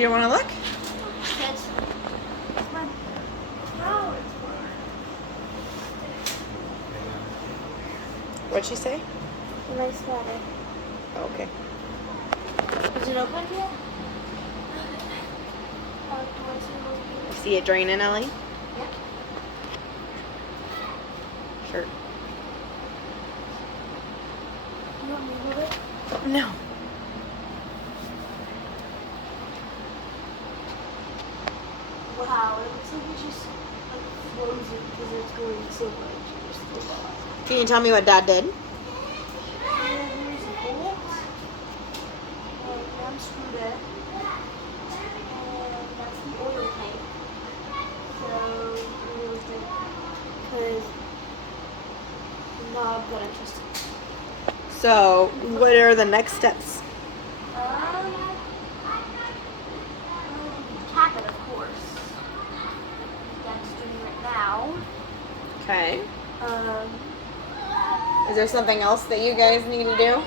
You don't want to look? Because my power is What'd she say? a nice water. Oh, okay. Is it open yet? See it draining, Ellie? Yeah. Sure. You want me to move it? No. Wow, it looks like it just like frozen because it's going so much. It's so bad. Can you tell me what Dad did? And there's a bolt. And I'm screwed in. And that's the oil tank. So it was because knob got interested. So, what are the next steps? Cap it, of course. That's doing it now. Okay. Is there something else that you guys need to do?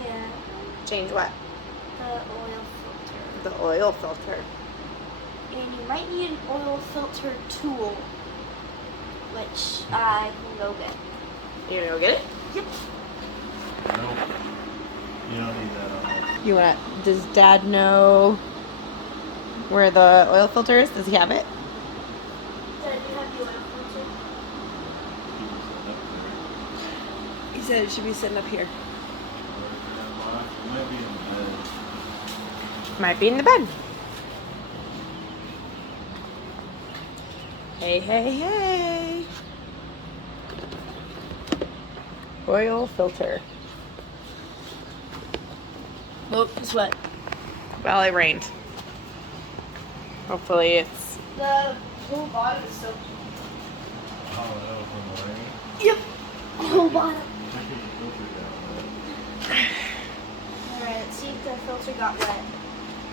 Yeah, Change what? the oil filter. The oil filter. And you might need an oil filter tool, which I can go get. You gonna go get it? Yep. Nope. You don't need that on this. You want? Does Dad know where the oil filter is? Does he have it? Did you have the oil filter? He said it should be sitting up here. It might be in the bed. Might be in the bed. Hey, hey, hey. Oil filter. Nope, it's wet. Well, it rained. Hopefully it's... The whole bottom is soaked. Oh, that was from the rain? Yep. The whole bottom. Check your filter down Alright, let's see if the filter got wet.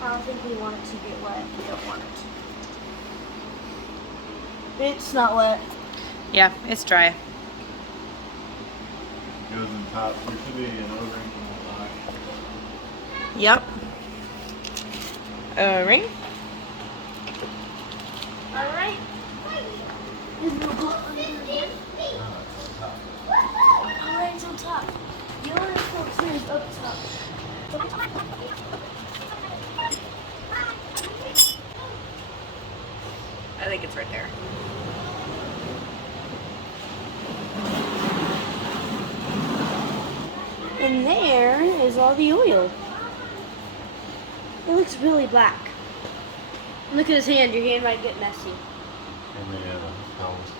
I don't think we want it to get wet. We don't want it. It's not wet. Yeah, it's dry. there. Goes in top. There should be an O-ring from the Yep. Ring? Alright. Is the bolt under again? back. No, it's on top. Alright, it's on top. The oil filter is up top. I think it's right there. And there is all the oil. It looks really black. Look at his hand. Your hand might get messy. And the helms.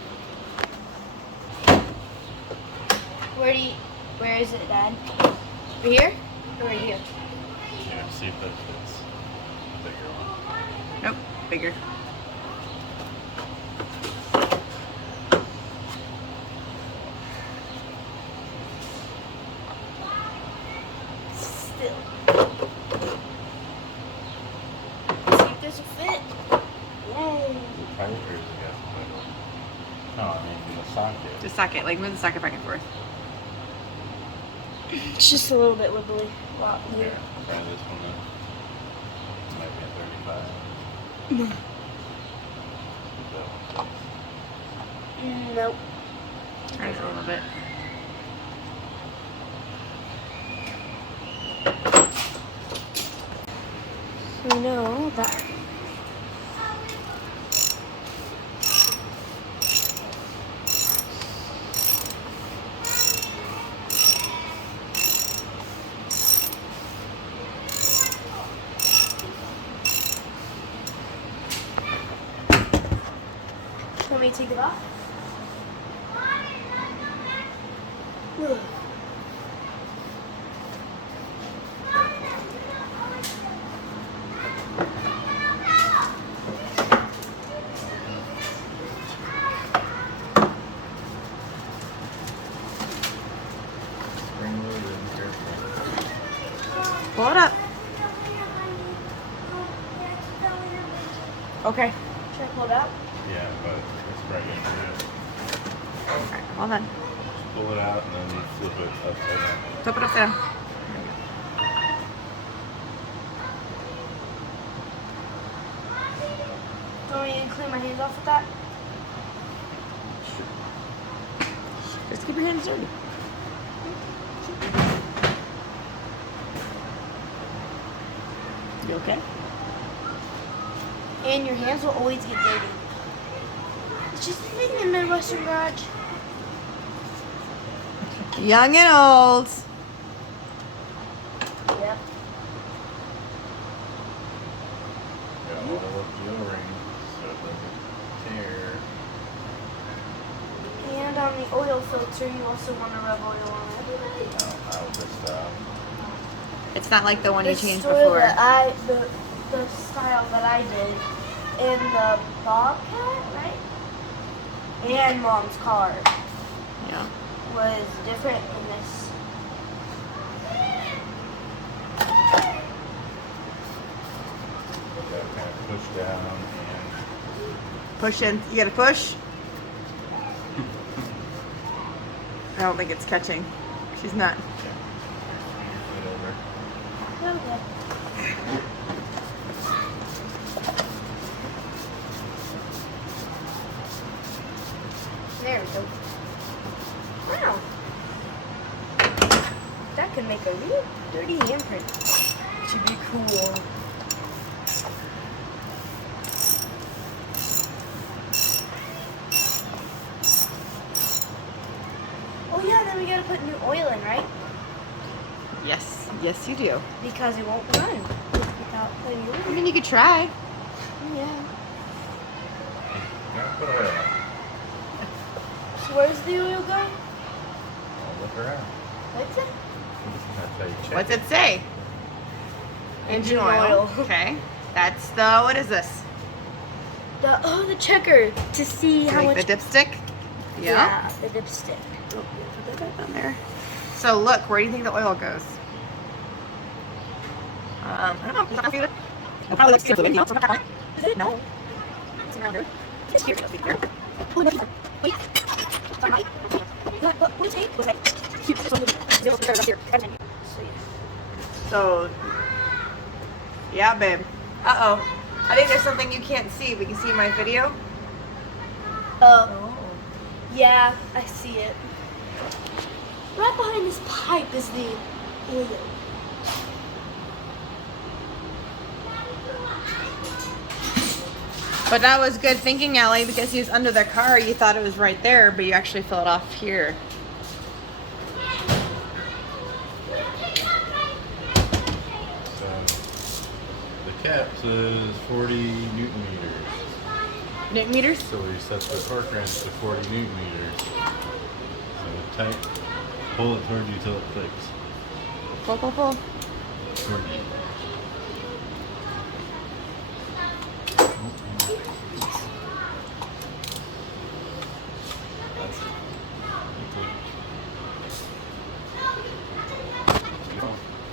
Where is it, Dad? Right here? Or right here? Yeah, see if that fits. A bigger one. Nope, bigger. Still. See if this will fit. Yay. Pipe or is it got the middle? No, I mean the socket. The socket, like move the socket back and forth. It's just a little bit wibbly. Wow. Here, try this one then. Might be a 35. That one. Nope. Turn it a little bit. We know that. Want me to take it off? Ugh. Spring loaded and careful. Pull it up. Okay. Should I pull it out? Yeah, but it's right into it. Alright, hold on. Just pull it out and then you flip it upside down. Flip it upside down. clean my hands off with that? Just keep your hands dirty. You okay? And your hands will always get dirty. It's just a thing in Midwestern Garage. Young and old. Yep. Got all of the O-rings so it doesn't tear. And on the oil filter, you also want to rub oil on it. I'll just It's not like the one you The changed store before. that the style that I did in the Bobcat, right? And Mom's car Yeah. was different in this. gotta kind of push down and Push in. You gotta push. I don't think it's catching. She's not. usually over. Okay. There we go. Wow. That could make a real dirty handprint. Should be cool. Oh yeah, then we gotta put new oil in, right? Yes. Yes, you do. Because it won't run without putting oil I in. mean, you could try. Yeah. Gotta put oil on. So where's the oil go? I'll look around. What's it? That's how you check What's it say? Engine Engine oil. oil. Okay. That's the, what is this? The checker to see how Like much. the dipstick? Yeah. The dipstick. Oh, put that back on there. So look, where do you think the oil goes? I don't know. It probably looks good. No. No. It's around here. It's here. Wait. So, yeah, babe. Uh-oh. I think there's something you can't see. We can see my video. Oh. Yeah, I see it. Right behind this pipe is the oil. But that was good thinking, Allie, because he was under the car. You thought it was right there, but you actually fill it off here. So the cap says 40 Newton meters. Newton meters? So we set the torque wrench to 40 Newton meters. So tight, pull it towards you till it clicks. Pull, pull, pull. Toward you.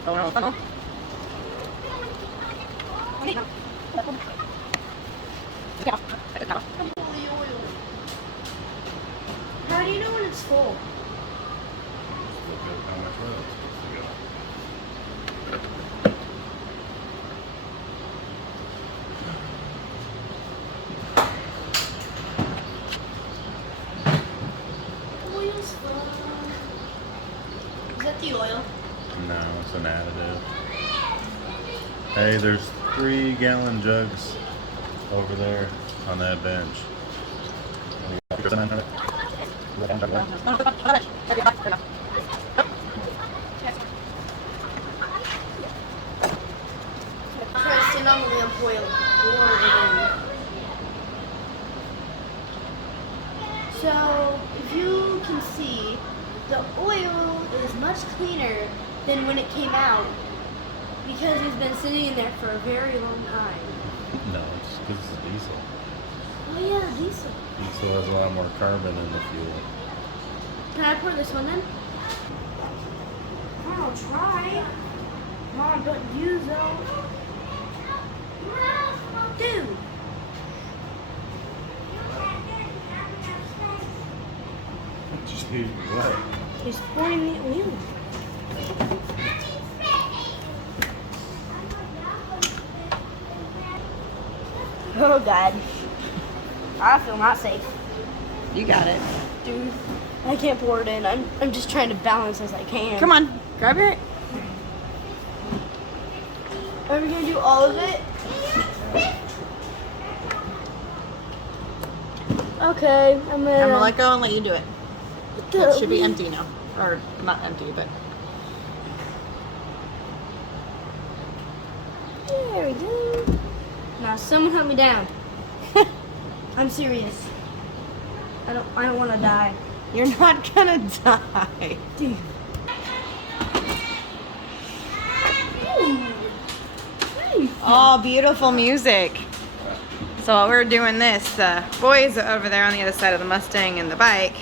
Oh, no, no. How do you know when it's full? Look at how much oil it's supposed to go. Oil's full. Is that the oil? No, it's an additive. Hey, there's 3-gallon jugs over there on that bench. Try to stand on the lamp oil. So, if you can see, the oil is much cleaner than when it came out because it's been sitting in there for a very long time. No, it's because it's diesel. Oh yeah, diesel. Diesel has a lot more carbon in the fuel. Can I pour this one then? I'll try. Mom, don't use those. Dude. Gee, what? He's pouring the oil. Oh God. I feel not safe. You got it. Dude, I can't pour it in. I'm just trying to balance as I can. Come on, grab it. Are we gonna do all of it? Okay, I'm gonna let go and let you do it. It should be go. empty now. Or not empty, but. There we go. Now someone help me down. I'm serious. I don't want to die. You're not gonna die. Dude. Oh, beautiful music. So while we're doing this, the boys are over there on the other side of the Mustang and the bike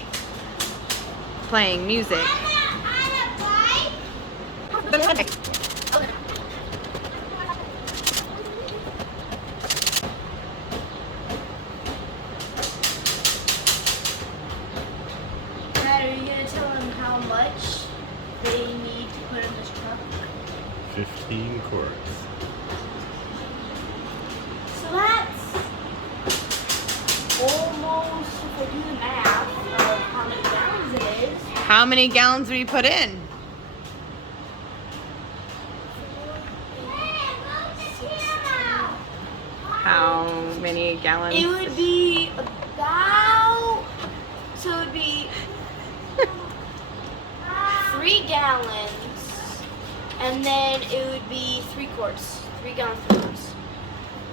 playing music. Dad, are you gonna tell them how much they need to put in this truck? 15 quarts. So that's almost, if I do the math of how many gallons it is. How many gallons do we put in? 16. How many gallons? It would be about, so it would be 3 gallons, and then it would be 3 quarts. 3 gallons, 3 quarts.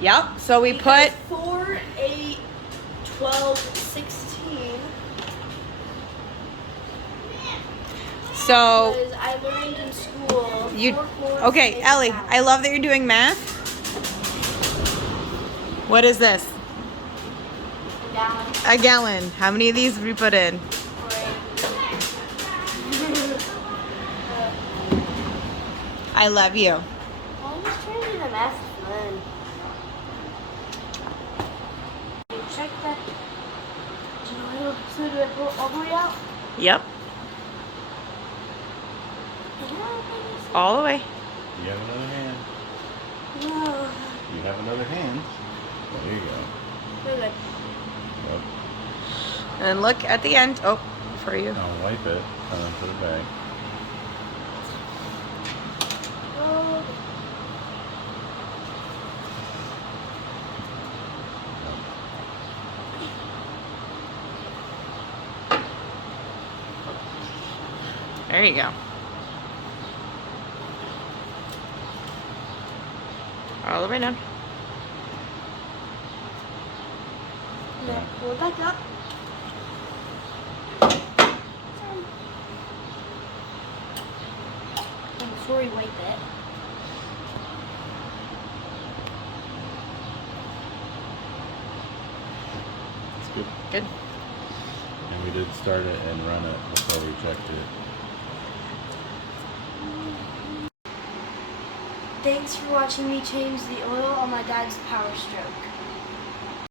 Yep. So we Because put 4, 8, 12, 16. so Because I learned in school. you 4 quarts okay, make Ellie, a gallon. I love that you're doing math. What is this? A gallon. A gallon. How many of these did we put in? I love you. I'm just trying to do the math fun. Check that. So do I pull all the way out? Yep. All the way. You have another hand. No. You have another hand. There you go. We're good. Yep. And look at the end. Oh, for you. I'll wipe it and then put it back. Oh. There you go. All the way down. Now pull it back up. And before we wipe it. It's good. Good. And we did start it and run it before we checked it. Thanks for watching me change the oil on my dad's Power Stroke.